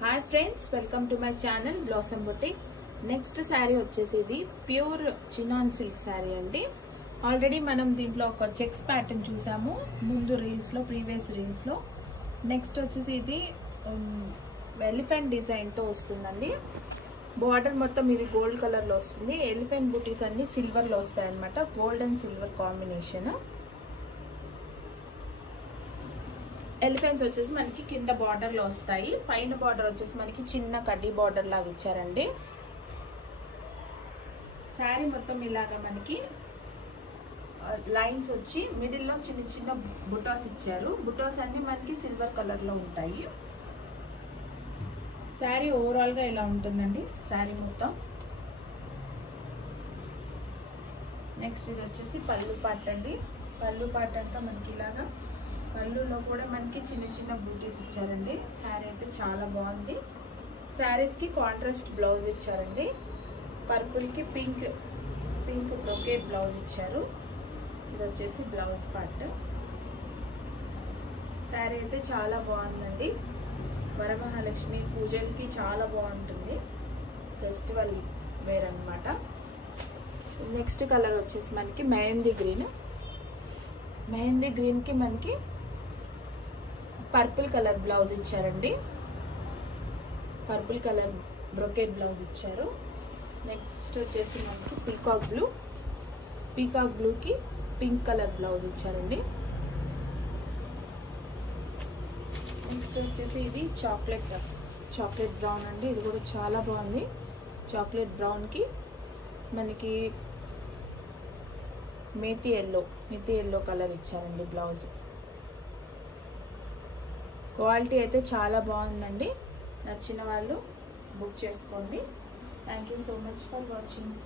Hi friends, welcome to my channel blossom boutique. Next sari వచ్చేసి ఇది pure chinon silk sari అండి. Already మనం దీంట్లో ఒక చెక్స్ ప్యాటర్న్ చూసాము ముందు రీల్స్లో, ప్రీవియస్ రీల్స్లో. నెక్స్ట్ వచ్చేసి ఇది ఎలిఫెంట్ డిజైన్తో వస్తుందండి. బార్డర్ మొత్తం ఇది గోల్డ్ కలర్లో వస్తుంది. ఎలిఫెంట్ బూటీస్ అన్ని సిల్వర్లో వస్తాయి అనమాట. Gold and silver combination. Elephants వచ్చేసి మనకి కింద బార్డర్ లో వస్తాయి. పైన బార్డర్ వచ్చేసి మనకి చిన్న కడ్డీ బార్డర్ లాగా ఇచ్చారండి. శారీ మొత్తం ఇలాగా మనకి లైన్స్ వచ్చి మిడిల్ లో చిన్న చిన్న బుటాస్ ఇచ్చారు. బుటాస్ అన్ని మనకి సిల్వర్ కలర్ లో ఉంటాయి. శారీ ఓవరాల్ గా ఇలా ఉంటుందండి శారీ మొత్తం. నెక్స్ట్ ఇది వచ్చేసి పళ్ళు పార్ట్ అండి. పళ్ళు పార్ట్ అంతా మనకి ఇలాగా పళ్ళులో కూడా మనకి చిన్న చిన్న బూటీస్ ఇచ్చారండి. శారీ అయితే చాలా బాగుంది. శారీస్ కి కాంట్రాస్ట్ బ్లౌజ్ ఇచ్చారండి. పర్పుల్ కి పింక్ బ్రొకేట్ బ్లౌజ్ ఇచ్చారు. ఇది వచ్చేసి బ్లౌజ్ పార్ట్. శారీ అయితే చాలా బాగుందండి. వరమహాలక్ష్మి పూజలకి చాలా బాగుంటుంది. ఫెస్టివల్ వేర్ అనమాట. నెక్స్ట్ కలర్ వచ్చేసి మనకి మెహందీ గ్రీన్. మెహందీ గ్రీన్ కి మనకి పర్పుల్ కలర్ బ్లౌజ్ ఇచ్చారండి. పర్పుల్ కలర్ బ్రొకేట్ బ్లౌజ్ ఇచ్చారు. నెక్స్ట్ వచ్చేసి మనకి పీకాక్ బ్లూకి పింక్ కలర్ బ్లౌజ్ ఇచ్చారండి. నెక్స్ట్ వచ్చేసి ఇది చాక్లెట్ బ్రౌన్ అండి. ఇది కూడా చాలా బాగుంది. చాక్లెట్ బ్రౌన్కి మనకి మేతి ఎల్లో కలర్ ఇచ్చారండి బ్లౌజ్. క్వాలిటీ అయితే చాలా బాగుందండి. నచ్చిన వాళ్ళు బుక్ చేసుకోండి. Thank you so much for watching.